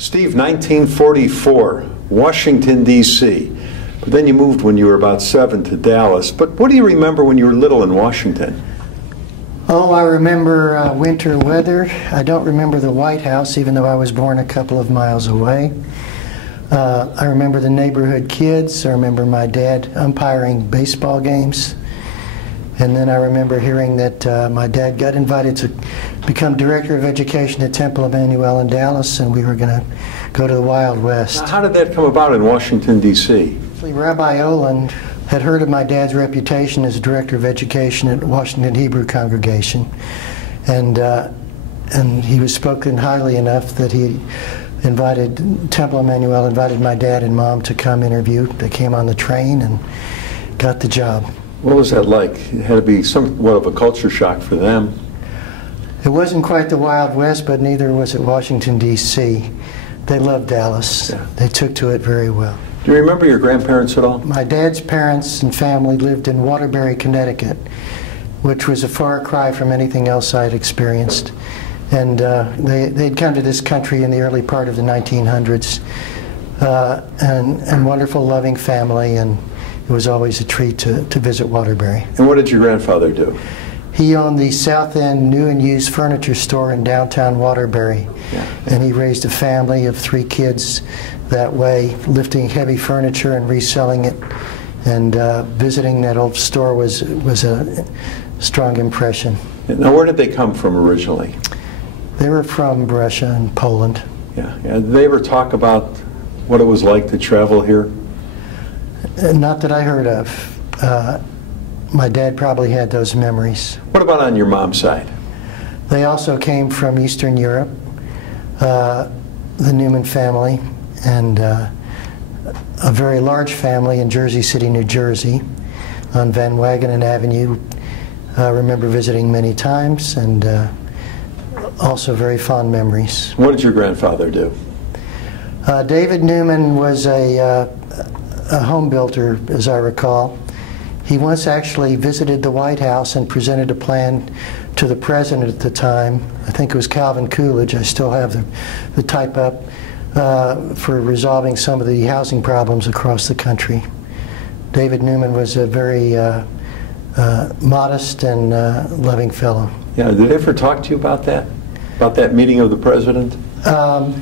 Steve, 1944, Washington, D.C. But then you moved when you were about 7 to Dallas. But what do you remember when you were little in Washington? Oh, I remember winter weather. I don't remember the White House, even though I was born a couple of miles away. I remember the neighborhood kids. I remember my dad umpiring baseball games. And then I remember hearing that my dad got invited to become director of education at Temple Emmanuel in Dallas, and we were going to go to the Wild West. Now, how did that come about in Washington, D.C.? Rabbi Oland had heard of my dad's reputation as director of education at Washington Hebrew Congregation, and he was spoken highly enough that he invited, Temple Emmanuel invited my dad and mom to come interview. They came on the train and got the job. What was that like? It had to be somewhat of a culture shock for them. It wasn't quite the Wild West, but neither was it Washington, D.C. They loved Dallas. Yeah. They took to it very well. Do you remember your grandparents at all? My dad's parents and family lived in Waterbury, Connecticut, which was a far cry from anything else I'd experienced. And they'd come to this country in the early part of the 1900s, and wonderful, loving family, and it was always a treat to visit Waterbury. And what did your grandfather do? He owned the South End new and used furniture store in downtown Waterbury. Yeah. And he raised a family of 3 kids that way, lifting heavy furniture and reselling it. And visiting that old store was a strong impression. Now, where did they come from originally? They were from Russia and Poland. Yeah. Did they ever talk about what it was like to travel here? Not that I heard of. My dad probably had those memories. What about on your mom's side? They also came from Eastern Europe, the Newman family, and a very large family in Jersey City, New Jersey, on Van Wagenen Avenue. I remember visiting many times, and also very fond memories. What did your grandfather do? David Newman was a home builder, as I recall. He once actually visited the White House and presented a plan to the president at the time. I think it was Calvin Coolidge. I still have the type up for resolving some of the housing problems across the country. David Newman was a very modest and loving fellow. Yeah, did they ever talk to you about that? About that meeting of the president? I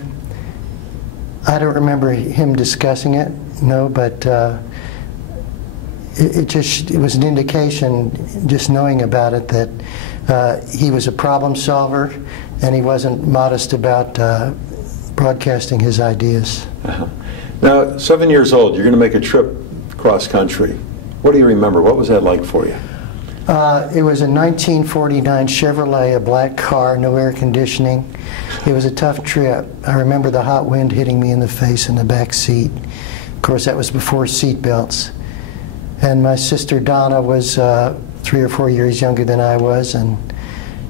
don't remember him discussing it, no, but it was an indication, just knowing about it, that he was a problem solver and he wasn't modest about broadcasting his ideas. Uh-huh. Now, 7 years old, you're going to make a trip cross country. What do you remember? What was that like for you? It was a 1949 Chevrolet, a black car, no air conditioning. It was a tough trip. I remember the hot wind hitting me in the face in the back seat. Of course, that was before seat belts. And my sister Donna was 3 or 4 years younger than I was, and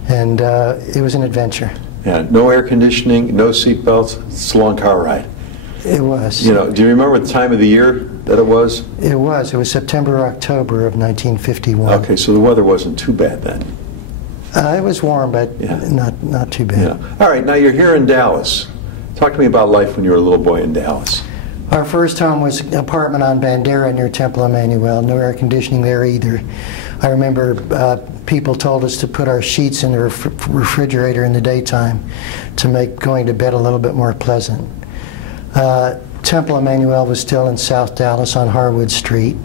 it was an adventure. Yeah, no air conditioning, no seat belts. It's a long car ride. It was. You know, do you remember the time of the year that it was? It was. It was September or October of 1951. Okay, so the weather wasn't too bad then. It was warm, but yeah, not too bad. Yeah. All right, now you're here in Dallas. Talk to me about life when you were a little boy in Dallas. Our first home was an apartment on Bandera near Temple Emmanuel. No air conditioning there either. I remember people told us to put our sheets in the refrigerator in the daytime to make going to bed a little bit more pleasant. Temple Emmanuel was still in South Dallas on Harwood Street.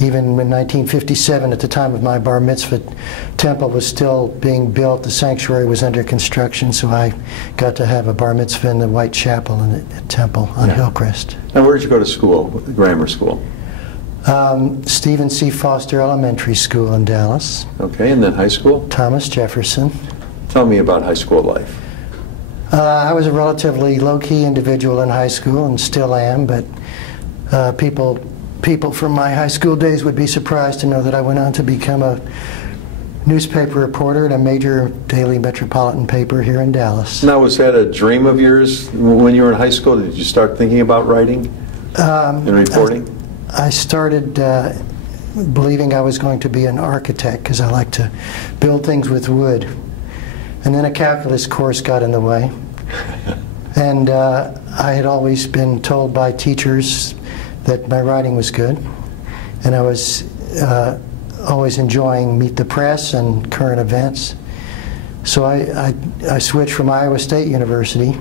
Even in 1957, at the time of my bar mitzvah, Temple was still being built. The sanctuary was under construction, so I got to have a bar mitzvah in the White Chapel at Temple on Hillcrest. And where did you go to school, grammar school? Stephen C. Foster Elementary School in Dallas. Okay, and then high school? Thomas Jefferson. Tell me about high school life. I was a relatively low-key individual in high school, and still am, but people from my high school days would be surprised to know that I went on to become a newspaper reporter at a major daily metropolitan paper here in Dallas. Now, was that a dream of yours when you were in high school? Did you start thinking about writing and reporting? I started believing I was going to be an architect because I like to build things with wood. And then a calculus course got in the way. And I had always been told by teachers that my writing was good. And I was always enjoying Meet the Press and current events. So I switched from Iowa State University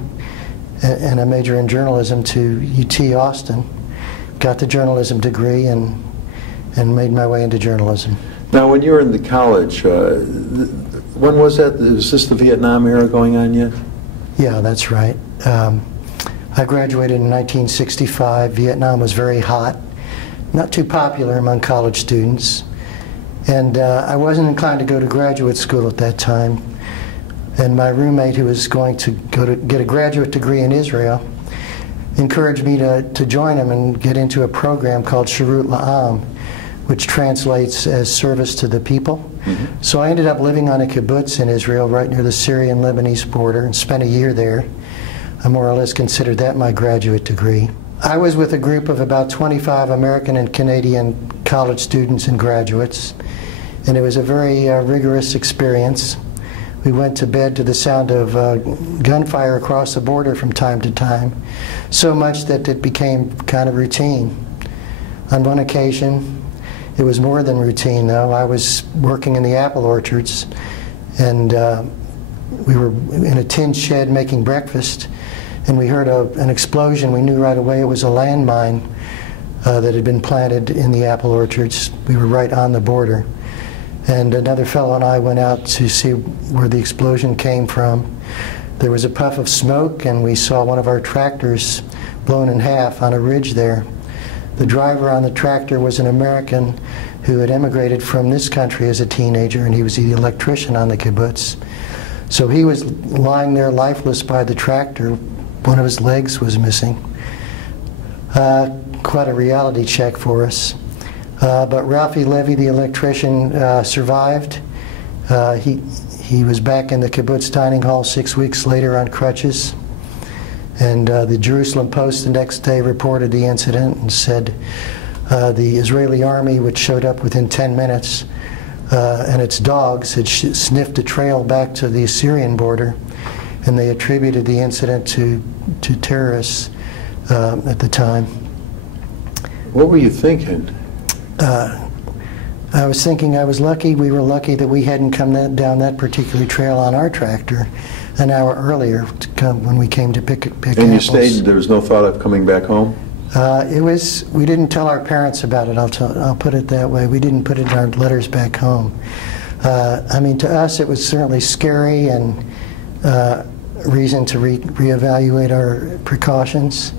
and a major in journalism to UT Austin, got the journalism degree, and made my way into journalism. Now, when you were in the college, when was that? Was this the Vietnam era going on yet? Yeah, that's right. I graduated in 1965. Vietnam was very hot, not too popular among college students. And I wasn't inclined to go to graduate school at that time. And my roommate, who was going to get a graduate degree in Israel, encouraged me to join him and get into a program called Shirut La'am, which translates as service to the people. Mm-hmm. So I ended up living on a kibbutz in Israel right near the Syrian-Lebanese border and spent a year there. I more or less considered that my graduate degree. I was with a group of about 25 American and Canadian college students and graduates, and it was a very rigorous experience. We went to bed to the sound of gunfire across the border from time to time, so much that it became kind of routine. On one occasion, it was more than routine, though. I was working in the apple orchards, and we were in a tin shed making breakfast, and we heard an explosion. We knew right away it was a landmine that had been planted in the apple orchards. We were right on the border. And another fellow and I went out to see where the explosion came from. There was a puff of smoke, and we saw one of our tractors blown in half on a ridge there. The driver on the tractor was an American who had emigrated from this country as a teenager, and he was the electrician on the kibbutz. So he was lying there lifeless by the tractor. One of his legs was missing. Quite a reality check for us. But Ralphie Levy, the electrician, survived. He was back in the kibbutz dining hall 6 weeks later on crutches. And the Jerusalem Post the next day reported the incident and said the Israeli army, which showed up within 10 minutes, and its dogs had sniffed a trail back to the Syrian border, and they attributed the incident to terrorists at the time. What were you thinking? I was thinking I was lucky. We were lucky that we hadn't come down that particular trail on our tractor an hour earlier to come when we came to pick apples. And you stayed, there was no thought of coming back home? We didn't tell our parents about it, I'll put it that way. We didn't put it in our letters back home. I mean, to us it was certainly scary and reason to reevaluate our precautions.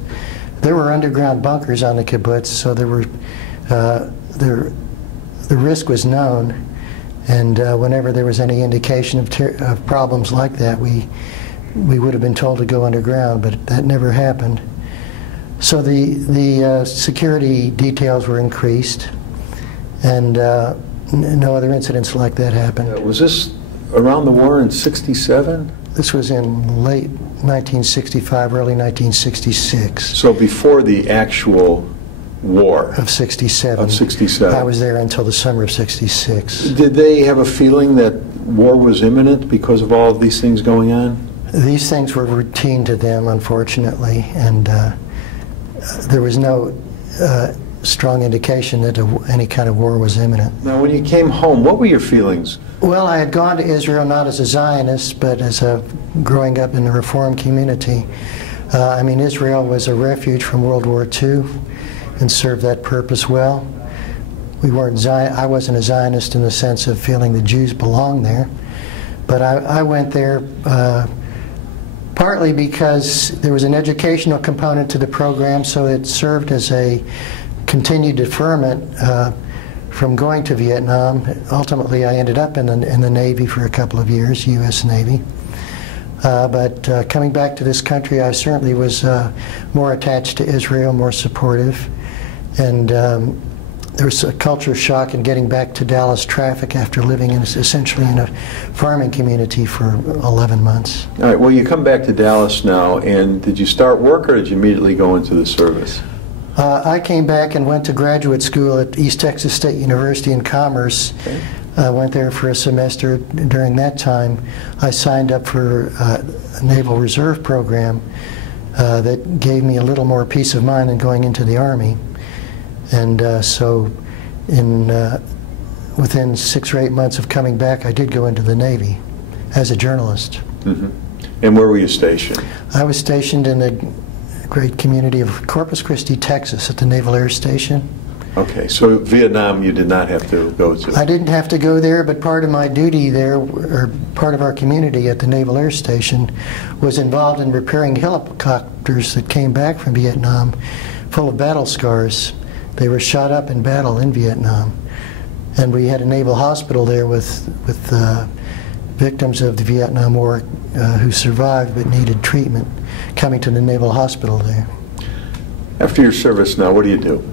There were underground bunkers on the kibbutz, so there were the risk was known, and whenever there was any indication of problems like that, we would have been told to go underground, but that never happened. So the security details were increased, and no other incidents like that happened. Was this around the war in '67? This was in late 1965, early 1966. So before the actual war of '67. Of '67. I was there until the summer of '66. Did they have a feeling that war was imminent because of all of these things going on? These things were routine to them, unfortunately, and there was no strong indication that any kind of war was imminent. Now, when you came home, what were your feelings? Well, I had gone to Israel not as a Zionist, but as growing up in the Reform community. I mean, Israel was a refuge from World War II and served that purpose well. I wasn't a Zionist in the sense of feeling the Jews belonged there, but I went there partly because there was an educational component to the program, so it served as a continued deferment from going to Vietnam. Ultimately, I ended up in the Navy for a couple of years, U.S. Navy. But coming back to this country, I certainly was more attached to Israel, more supportive. And there was a culture shock in getting back to Dallas traffic after living essentially in a farming community for 11 months. All right, well, you come back to Dallas now, and did you start work or did you immediately go into the service? I came back and went to graduate school at East Texas State University in Commerce. Okay. I went there for a semester. During that time, I signed up for a Naval Reserve program that gave me a little more peace of mind than going into the Army. And so within 6 or 8 months of coming back, I did go into the Navy as a journalist. Mm-hmm. And where were you stationed? I was stationed in the great community of Corpus Christi, Texas, at the Naval Air Station. Okay, so Vietnam you did not have to go to. I didn't have to go there, but part of my duty there, or part of our community at the Naval Air Station, was involved in repairing helicopters that came back from Vietnam full of battle scars. They were shot up in battle in Vietnam. And we had a naval hospital there with victims of the Vietnam War who survived but needed treatment, coming to the naval hospital there. After your service now, what do you do?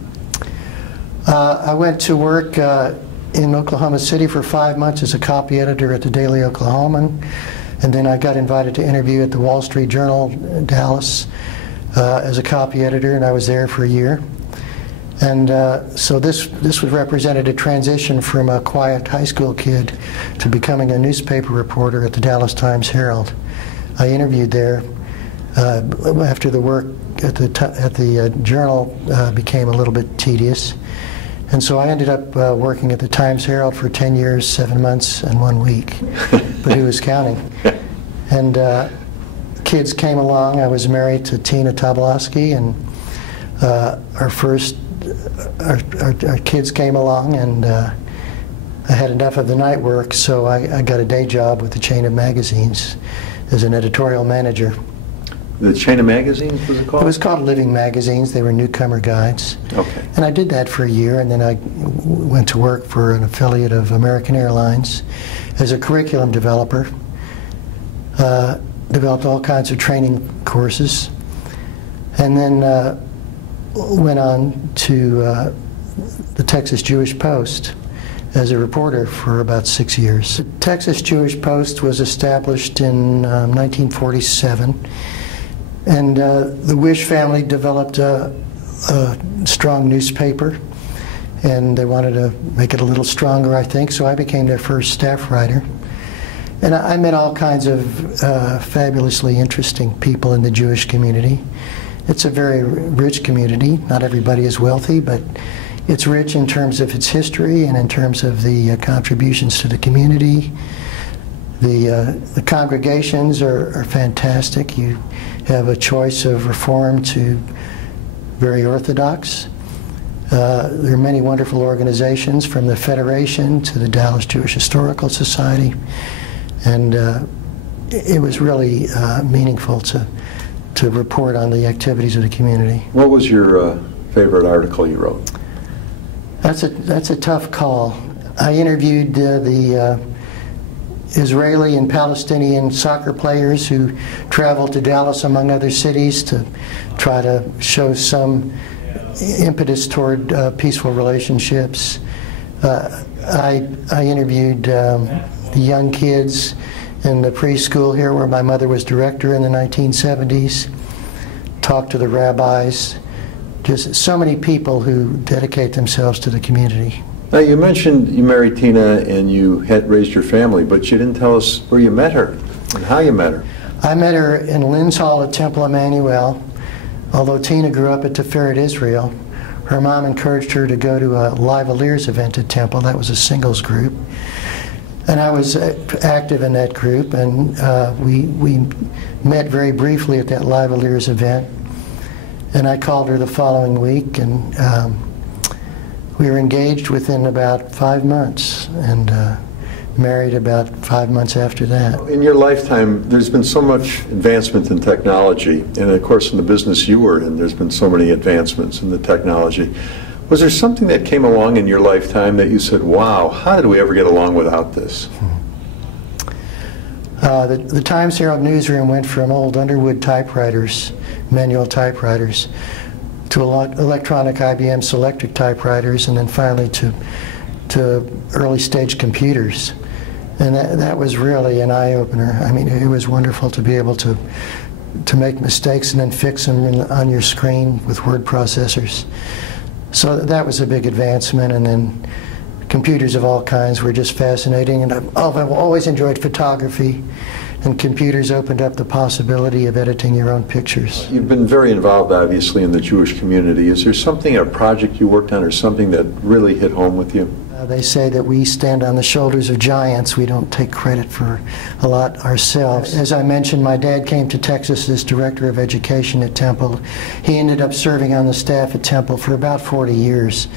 I went to work in Oklahoma City for 5 months as a copy editor at the Daily Oklahoman, and then I got invited to interview at the Wall Street Journal in Dallas as a copy editor, and I was there for a year. And so this represented a transition from a quiet high school kid to becoming a newspaper reporter at the Dallas Times-Herald. I interviewed there after the work at the Journal became a little bit tedious. And so I ended up working at the Times-Herald for 10 years, 7 months, and 1 week. But who was counting? And kids came along. I was married to Tina Tobolowsky, and our kids came along, and I had enough of the night work, so I got a day job with the chain of magazines as an editorial manager. The chain of magazines, was it called? It was called Living Magazines. They were newcomer guides. Okay. And I did that for a year, and then I went to work for an affiliate of American Airlines as a curriculum developer. Developed all kinds of training courses, and then went on to the Texas Jewish Post as a reporter for about 6 years. The Texas Jewish Post was established in 1947. And the Wish family developed a strong newspaper, and they wanted to make it a little stronger, I think, so I became their first staff writer. And I met all kinds of fabulously interesting people in the Jewish community. It's a very rich community. Not everybody is wealthy, but it's rich in terms of its history and in terms of the contributions to the community. The congregations are fantastic. You have a choice of Reform to very Orthodox. There are many wonderful organizations, from the Federation to the Dallas Jewish Historical Society, and it was really meaningful to report on the activities of the community. What was your favorite article you wrote? That's a tough call. I interviewed the Israeli and Palestinian soccer players who traveled to Dallas, among other cities, to try to show some impetus toward peaceful relationships. I interviewed the young kids in the preschool here, where my mother was director in the 1970s, talked to the rabbis, just so many people who dedicate themselves to the community. Now, you mentioned you married Tina and you had raised your family, but you didn't tell us where you met her and how you met her. I met her in Lynn's Hall at Temple Emmanuel. Although Tina grew up at Tiferet Israel, her mom encouraged her to go to a Liveliers event at Temple. That was a singles group. And I was active in that group, and we met very briefly at that Liveliers event. And I called her the following week, and we were engaged within about 5 months, and married about 5 months after that. In your lifetime, there's been so much advancement in technology, and of course in the business you were in, there's been so many advancements in the technology. Was there something that came along in your lifetime that you said, wow, how did we ever get along without this? The Times-Herald newsroom went from old Underwood typewriters, manual typewriters, to electronic IBM Selectric typewriters, and then finally to early stage computers. And that was really an eye-opener. I mean, it was wonderful to be able to make mistakes and then fix them on your screen with word processors. So that was a big advancement. And then computers of all kinds were just fascinating, and I've always enjoyed photography, and computers opened up the possibility of editing your own pictures. You've been very involved, obviously, in the Jewish community. Is there something, a project you worked on, or something that really hit home with you? They say that we stand on the shoulders of giants. We don't take credit for a lot ourselves. As I mentioned, my dad came to Texas as director of education at Temple. He ended up serving on the staff at Temple for about 40 years.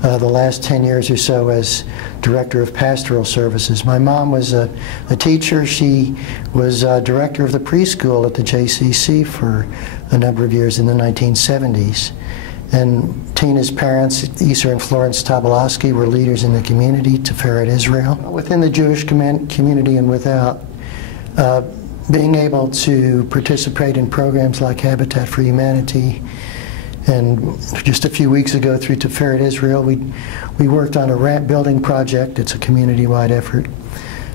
The last 10 years or so as director of pastoral services. My mom was a teacher. She was director of the preschool at the JCC for a number of years in the 1970s. And Tina's parents, Isa and Florence Tobolowsky, were leaders in the community, Tiferet Israel. Within the Jewish community and without, being able to participate in programs like Habitat for Humanity, and just a few weeks ago through Tiferet Israel, we worked on a ramp building project. It's a community-wide effort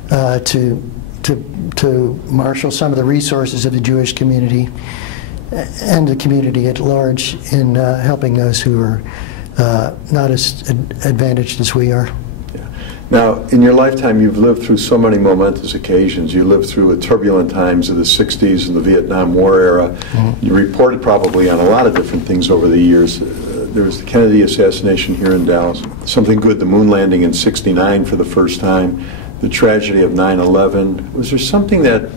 to marshal some of the resources of the Jewish community and the community at large in helping those who are not as advantaged as we are. Yeah. Now, in your lifetime, you've lived through so many momentous occasions. You lived through turbulent times of the 60s and the Vietnam War era. Mm-hmm. You reported probably on a lot of different things over the years. There was the Kennedy assassination here in Dallas. Something good, the moon landing in '69 for the first time, the tragedy of 9/11. Was there something that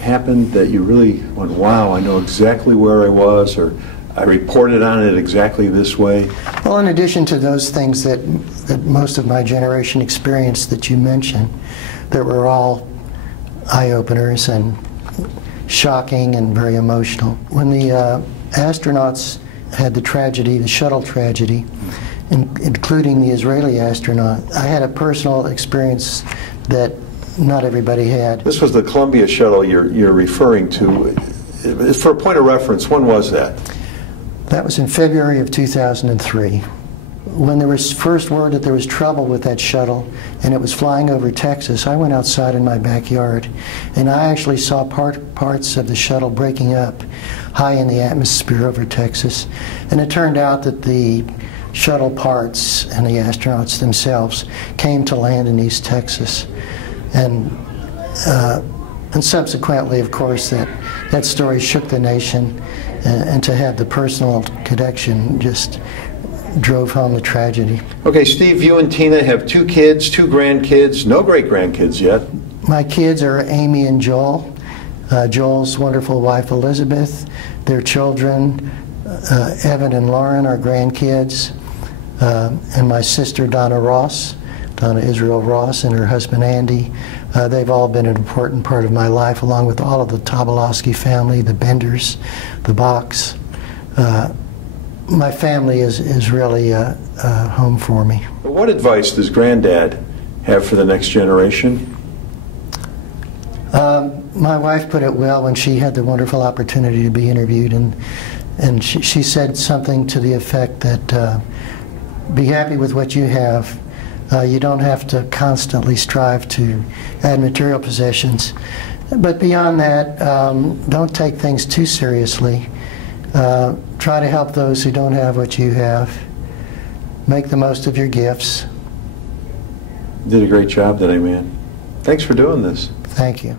happened that you really went, wow, I know exactly where I was, or I reported on it exactly this way? Well, in addition to those things that most of my generation experienced that you mentioned, that were all eye-openers and shocking and very emotional. When the astronauts had the tragedy, the shuttle tragedy, including the Israeli astronaut, I had a personal experience that not everybody had. This was the Columbia shuttle you're referring to. For a point of reference, when was that? That was in February of 2003. When there was first word that there was trouble with that shuttle and it was flying over Texas, I went outside in my backyard and I actually saw parts of the shuttle breaking up high in the atmosphere over Texas. And it turned out that the shuttle parts and the astronauts themselves came to land in East Texas. And subsequently, of course, that story shook the nation, and to have the personal connection just drove home the tragedy. Okay, Steve, you and Tina have 2 kids, 2 grandkids, no great-grandkids yet. My kids are Amy and Joel. Joel's wonderful wife, Elizabeth. Their children, Evan and Lauren, are grandkids. And my sister, Donna Israel Ross, and her husband, Andy. They've all been an important part of my life, along with all of the Tobolowsky family, the Benders, the Bachs. My family is really home for me. What advice does Granddad have for the next generation? My wife put it well when she had the wonderful opportunity to be interviewed, and she said something to the effect that be happy with what you have. You don't have to constantly strive to add material possessions. But beyond that, don't take things too seriously. Try to help those who don't have what you have. Make the most of your gifts. You did a great job today, man. Thanks for doing this. Thank you.